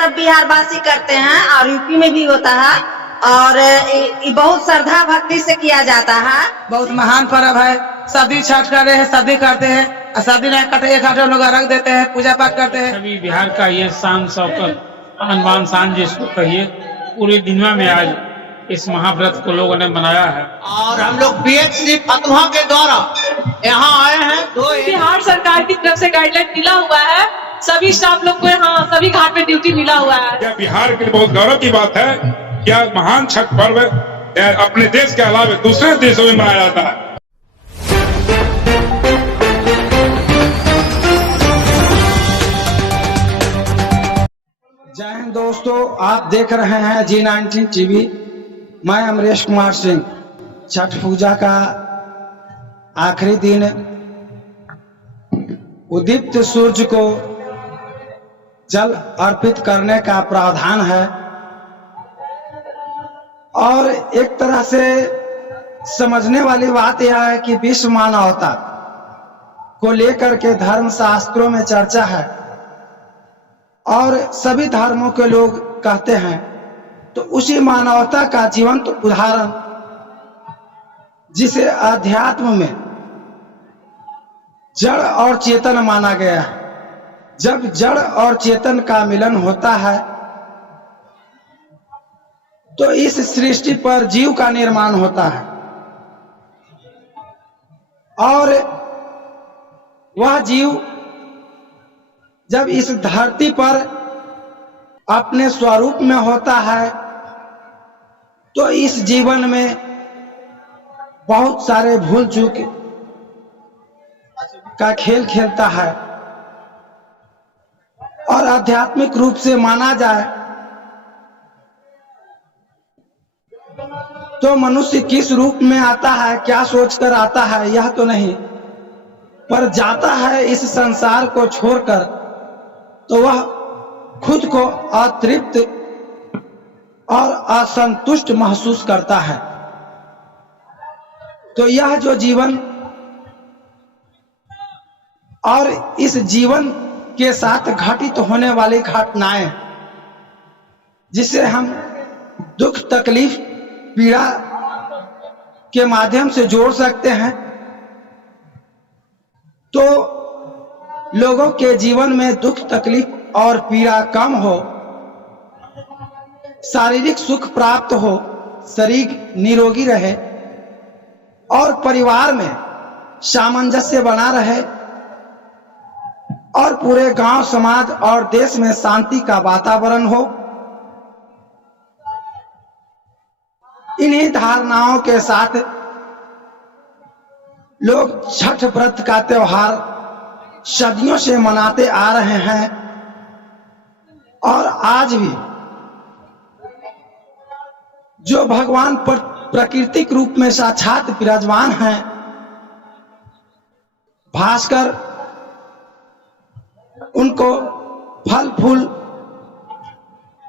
सब बिहार वासी करते हैं और यूपी में भी होता है और बहुत श्रद्धा भक्ति से किया जाता है। बहुत महान पर्व है। सभी छठ कर रहे हैं, सभी करते हैं। सभी नहीं करते, एक हाथ लोग रख देते हैं, पूजा पाठ करते हैं। सभी बिहार का ये शान शौकत आन बान शान जिसको कहिए, पूरी दुनिया में आज इस महाव्रत को लोगों ने मनाया है। और हम लोग PHC फतुहा के द्वारा यहाँ आए हैं। बिहार सरकार की तरफ से गाइडलाइन मिला हुआ है, सभी स्टाफ लोग को यहाँ सभी घाट पे ड्यूटी मिला हुआ है। यह बिहार के लिए बहुत गौरव की बात है। यह महान छठ पर्व अपने देश के अलावा दूसरे देशों में मनाया जाता है। जय हिंद दोस्तों, आप देख रहे हैं G19 टीवी। मैं अमरेश कुमार सिंह। छठ पूजा का आखिरी दिन, उदित सूर्य को जल अर्पित करने का प्रावधान है और एक तरह से समझने वाली बात यह है कि विश्व मानवता को लेकर के धर्म शास्त्रों में चर्चा है और सभी धर्मों के लोग कहते हैं, तो उसी मानवता का जीवंत उदाहरण जिसे अध्यात्म में जड़ और चेतन माना गया है। जब जड़ और चेतन का मिलन होता है तो इस सृष्टि पर जीव का निर्माण होता है और वह जीव जब इस धरती पर अपने स्वरूप में होता है तो इस जीवन में बहुत सारे भूल चूक का खेल खेलता है और आध्यात्मिक रूप से माना जाए तो मनुष्य किस रूप में आता है, क्या सोचकर आता है यह तो नहीं, पर जाता है इस संसार को छोड़कर तो वह खुद को अतृप्त और असंतुष्ट महसूस करता है। तो यह जो जीवन और इस जीवन के साथ घटित होने वाली घटनाएं जिसे हम दुख, तकलीफ, पीड़ा के माध्यम से जोड़ सकते हैं, तो लोगों के जीवन में दुख, तकलीफ और पीड़ा कम हो, शारीरिक सुख प्राप्त हो, शरीर निरोगी रहे और परिवार में सामंजस्य बना रहे और पूरे गांव, समाज और देश में शांति का वातावरण हो। इन्हीं धारणाओं के साथ लोग छठ व्रत का त्योहार सदियों से मनाते आ रहे हैं और आज भी जो भगवान प्राकृतिक रूप में साक्षात विराजमान हैं, भास्कर, उनको फल फूल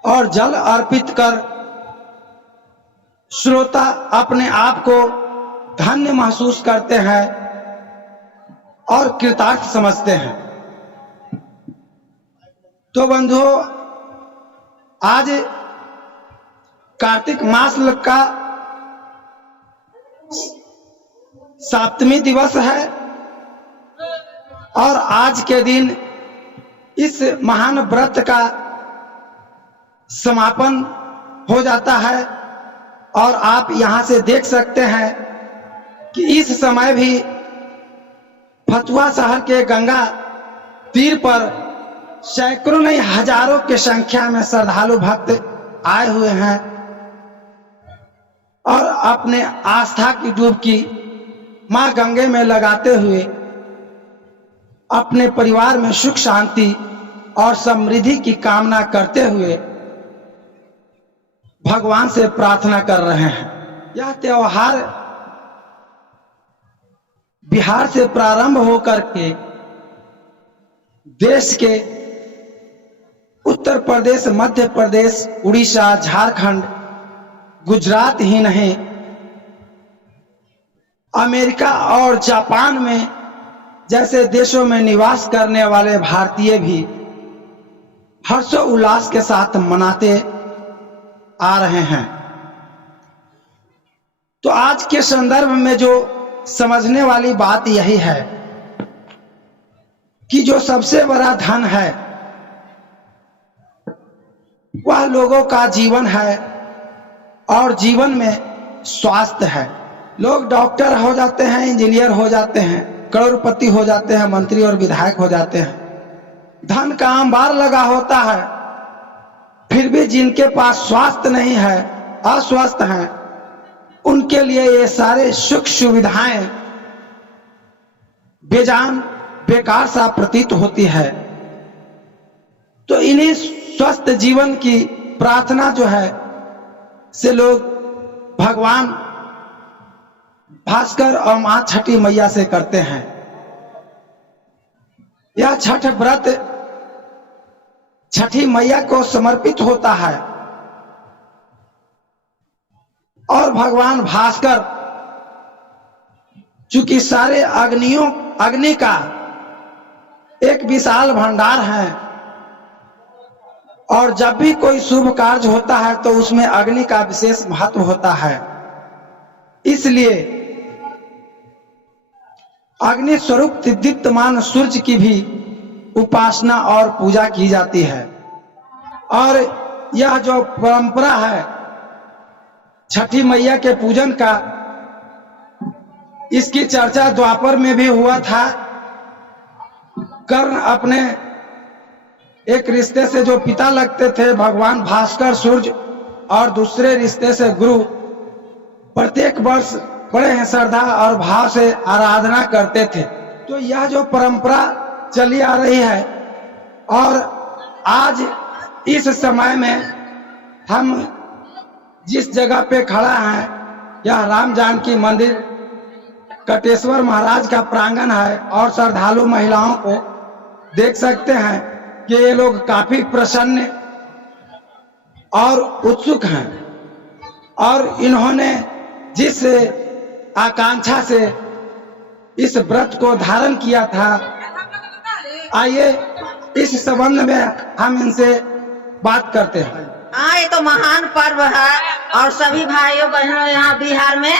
और जल अर्पित कर श्रोता अपने आप को धन्य महसूस करते हैं और कृतार्थ समझते हैं। तो बंधुओं, आज कार्तिक मास का सप्तमी दिवस है और आज के दिन इस महान व्रत का समापन हो जाता है और आप यहां से देख सकते हैं कि इस समय भी फतुहा शहर के गंगा तीर पर सैकड़ों नहीं हजारों की संख्या में श्रद्धालु भक्त आए हुए हैं और अपने आस्था की डुबकी मां गंगे में लगाते हुए अपने परिवार में सुख, शांति और समृद्धि की कामना करते हुए भगवान से प्रार्थना कर रहे हैं। यह त्योहार बिहार से प्रारंभ होकर के देश के उत्तर प्रदेश, मध्य प्रदेश, उड़ीसा, झारखंड, गुजरात ही नहीं, अमेरिका और जापान में जैसे देशों में निवास करने वाले भारतीय भी हर्षोल्लास के साथ मनाते आ रहे हैं। तो आज के संदर्भ में जो समझने वाली बात यही है कि जो सबसे बड़ा धन है वह लोगों का जीवन है और जीवन में स्वास्थ्य है। लोग डॉक्टर हो जाते हैं, इंजीनियर हो जाते हैं, करोड़पति हो जाते हैं, मंत्री और विधायक हो जाते हैं, धन का अंबार लगा होता है, फिर भी जिनके पास स्वास्थ्य नहीं है, अस्वस्थ हैं, उनके लिए ये सारे सुख सुविधाएं बेजान बेकार सा प्रतीत होती है। तो इन्हीं स्वस्थ जीवन की प्रार्थना जो है से लोग भगवान भास्कर और मां छठी मैया से करते हैं। यह छठ व्रत छठी मैया को समर्पित होता है और भगवान भास्कर चूंकि सारे अग्नि का एक विशाल भंडार है और जब भी कोई शुभ कार्य होता है तो उसमें अग्नि का विशेष महत्व होता है। इसलिए अग्नि स्वरूप दीप्तमान सूर्य की भी उपासना और पूजा की जाती है। और यह जो परंपरा है छठी मैया के पूजन का, इसकी चर्चा द्वापर में भी हुआ था। कर्ण अपने एक रिश्ते से जो पिता लगते थे भगवान भास्कर सूर्य और दूसरे रिश्ते से गुरु, प्रत्येक वर्ष बड़े ही श्रद्धा और भाव से आराधना करते थे। तो यह जो परंपरा चली आ रही है और आज इस समय में हम जिस जगह पे खड़ा हैं यह राम जानकी मंदिर कटेश्वर महाराज का प्रांगण है और श्रद्धालु महिलाओं को देख सकते हैं कि ये लोग काफी प्रसन्न और उत्सुक हैं और इन्होंने जिस आकांक्षा से इस व्रत को धारण किया था, आइए इस संबंध में हम इनसे बात करते हैं। हाँ, ये तो महान पर्व है और सभी भाइयों बहनों यहाँ बिहार में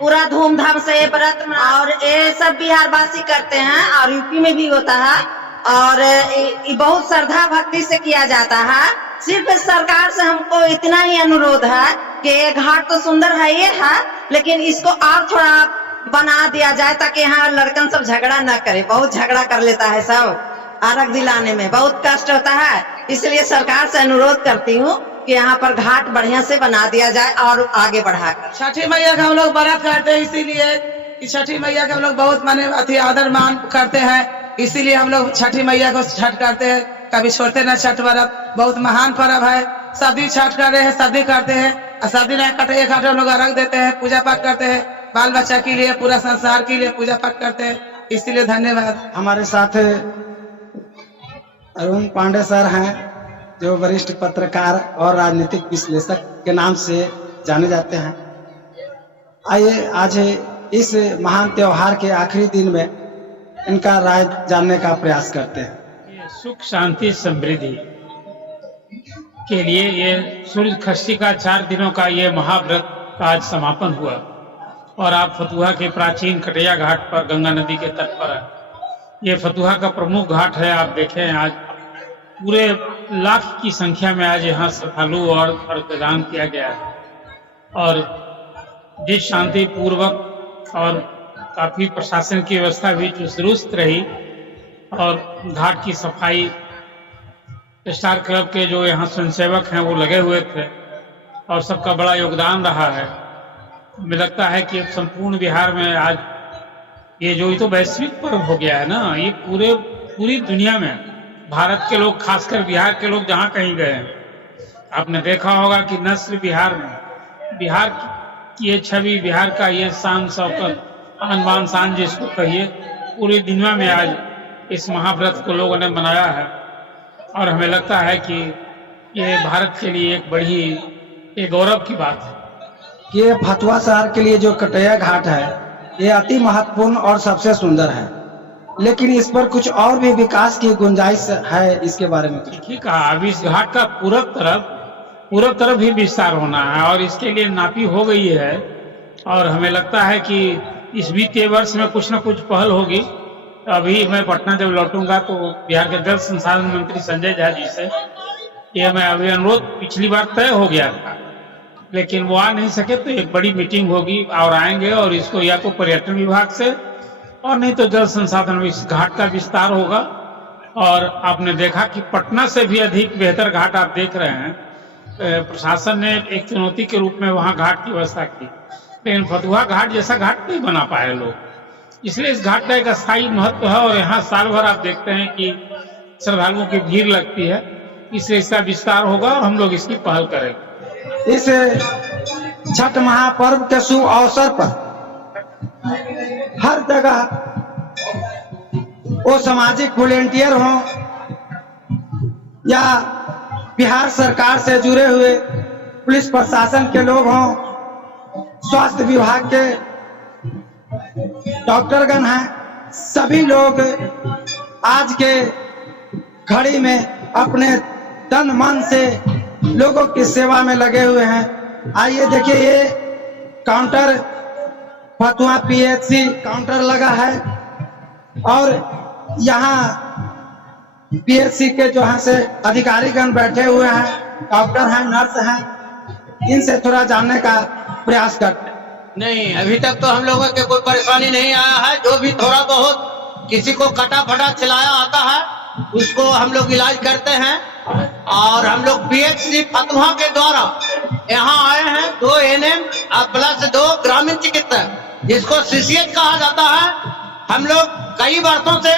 पूरा धूमधाम से ये व्रत और ये सब बिहार वासी करते हैं और यूपी में भी होता है और ये बहुत श्रद्धा भक्ति से किया जाता है। सिर्फ सरकार से हमको इतना ही अनुरोध है कि ये घाट तो सुंदर है ये है, लेकिन इसको और थोड़ा बना दिया जाए ताकि यहाँ लड़कन सब झगड़ा न करे। बहुत झगड़ा कर लेता है सब, अर्घ दिलाने में बहुत कष्ट होता है। इसलिए सरकार से अनुरोध करती हूँ कि यहाँ पर घाट बढ़िया से बना दिया जाए और आगे बढ़ाकर। छठी मैया का हम लोग व्रत करते हैं, इसीलिए कि छठी मैया का हम लोग बहुत माने अति आदर मान करते हैं, इसीलिए हम लोग छठी मैया को छठ करते हैं, कभी छोड़ते ना छठ व्रत। बहुत महान पर्व है, सभी छठ कर रहे हैं, सभी करते हैं और सभी नहीं कटे एक हम लोग अर्घ देते हैं, पूजा पाठ करते हैं, बाल बच्चा के लिए पूरा संसार के लिए पूजा पाठ करते हैं। इसीलिए धन्यवाद। हमारे साथ अरुण पांडे सर हैं जो वरिष्ठ पत्रकार और राजनीतिक विश्लेषक के नाम से जाने जाते हैं। आइए आज इस महान त्योहार के आखिरी दिन में इनका राय जानने का प्रयास करते हैं। ये सुख शांति समृद्धि के लिए ये सूर्य षष्ठी का 4 दिनों का ये महाव्रत का आज समापन हुआ और आप फतुहा के प्राचीन कटैया घाट पर गंगा नदी के तट पर है। ये फतुहा का प्रमुख घाट है। आप देखें आज पूरे लाख की संख्या में आज यहाँ श्रद्धालु और प्रदान किया गया है और जिस शांति पूर्वक और काफी प्रशासन की व्यवस्था भी चुस्त रही और घाट की सफाई स्टार क्लब के जो यहाँ स्वयंसेवक हैं वो लगे हुए थे और सबका बड़ा योगदान रहा है। मुझे लगता है कि संपूर्ण बिहार में आज ये तो वैश्विक पर्व हो गया है ना, ये पूरी दुनिया में भारत के लोग खासकर बिहार के लोग जहाँ कहीं गए हैं आपने देखा होगा कि न सिर्फ बिहार में, बिहार की ये छवि, बिहार का ये शान शौकत, आन बान शान जिसको कहिए, पूरी दुनिया में आज इस महाव्रत को लोगों ने मनाया है और हमें लगता है कि ये भारत के लिए एक बड़ी एक गौरव की बात है। ये फतुहा शहर के लिए जो कटैया घाट है ये अति महत्वपूर्ण और सबसे सुंदर है लेकिन इस पर कुछ और भी विकास की गुंजाइश है, इसके बारे में कुछ? ठीक है, अब इस घाट का पूरब तरफ ही विस्तार होना है और इसके लिए नापी हो गई है और हमें लगता है कि इस वित्तीय वर्ष में कुछ न कुछ पहल होगी। अभी मैं पटना जब लौटूंगा तो बिहार के जल संसाधन मंत्री संजय झा जी से ये मैं अभी अनुरोध पिछली बार तय हो गया था, लेकिन वो आ नहीं सके, तो एक बड़ी मीटिंग होगी और आएंगे और इसको या तो पर्यटन विभाग से और नहीं तो जल संसाधन इस घाट का विस्तार होगा। और आपने देखा कि पटना से भी अधिक बेहतर घाट आप देख रहे हैं। प्रशासन ने एक चुनौती के रूप में वहां घाट की व्यवस्था की, लेकिन फतुहा घाट जैसा घाट नहीं बना पाए लोग, इसलिए इस घाट का एक अस्थायी महत्व है और यहाँ साल भर आप देखते हैं कि श्रद्धालुओं की भीड़ लगती है, इसलिए इसका विस्तार होगा और हम लोग इसकी पहल करेंगे। इस छठ महापर्व के शुभ अवसर पर हर जगह वो सामाजिक वॉलेंटियर हो या बिहार सरकार से जुड़े हुए पुलिस प्रशासन के लोग हों, स्वास्थ्य विभाग के डॉक्टरगण हैं, सभी लोग आज के घड़ी में अपने तन मन से लोगों की सेवा में लगे हुए हैं। आइए देखिए, ये काउंटर फतुहा पीएचसी काउंटर लगा है और यहाँ पीएचसी के जो है से अधिकारीगण बैठे हुए हैं, डॉक्टर हैं, नर्स हैं, इनसे थोड़ा जानने का प्रयास करते हैं। नहीं, अभी तक तो हम लोगों के कोई परेशानी नहीं आया है। जो भी थोड़ा बहुत किसी को कटा फटा खिलाया आता है उसको हम लोग इलाज करते हैं। और हम लोग पीएचसी फतुहा के द्वारा यहाँ आए हैं 2 एएनएम प्लस 2 ग्रामीण चिकित्सक, जिसको सीसीएच कहा जाता है। हम लोग कई वर्षों से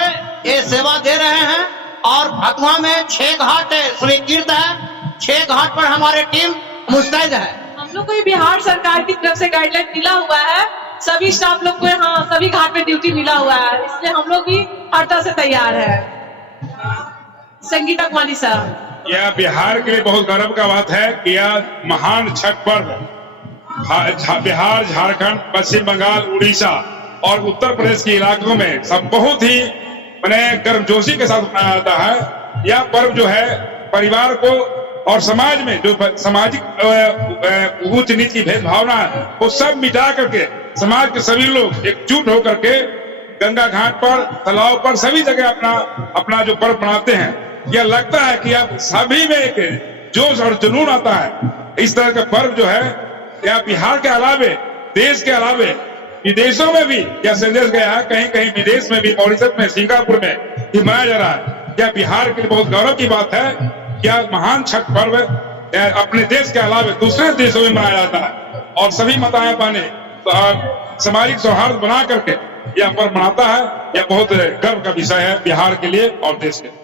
ये सेवा दे रहे हैं और फतुहा में 6 घाट स्वीकृत है। 6 घाट पर हमारी टीम मुस्तैद है। हम लोग को बिहार सरकार की तरफ से गाइडलाइन मिला हुआ है, सभी स्टाफ लोग को यहाँ सभी घाट पे ड्यूटी मिला हुआ है, इसलिए हम लोग भी हर तरह से तैयार है। संगीता कुमारी साहब, यह बिहार के लिए बहुत गर्व का बात है कि यह महान छठ पर्व बिहार, झारखंड, पश्चिम बंगाल, उड़ीसा और उत्तर प्रदेश के इलाकों में सब बहुत ही गर्मजोशी के साथ मनाया जाता है। यह पर्व जो है परिवार को और समाज में जो सामाजिक ऊंच नीच की भेदभावना है वो सब मिटा करके समाज के सभी लोग एकजुट होकर के गंगा घाट पर, तालाब पर, सभी जगह अपना जो पर्व मनाते हैं। यह लगता है कि अब सभी में एक जोश और जुनून आता है। इस तरह का पर्व जो है यह बिहार के अलावे, देश के अलावे विदेशों में भी यह संदेश गया है। कहीं कहीं विदेश में भी, मॉरिशस में, सिंगापुर में भी मनाया जा रहा है। यह बिहार के लिए बहुत गौरव की बात है। यह महान छठ पर्व अपने देश के अलावे दूसरे देशों में मनाया जाता है और सभी माताएं बहनें सामाजिक सौहार्द बना करके यह पर्व मनाता है। यह बहुत गर्व का विषय है बिहार के लिए और देश के लिए।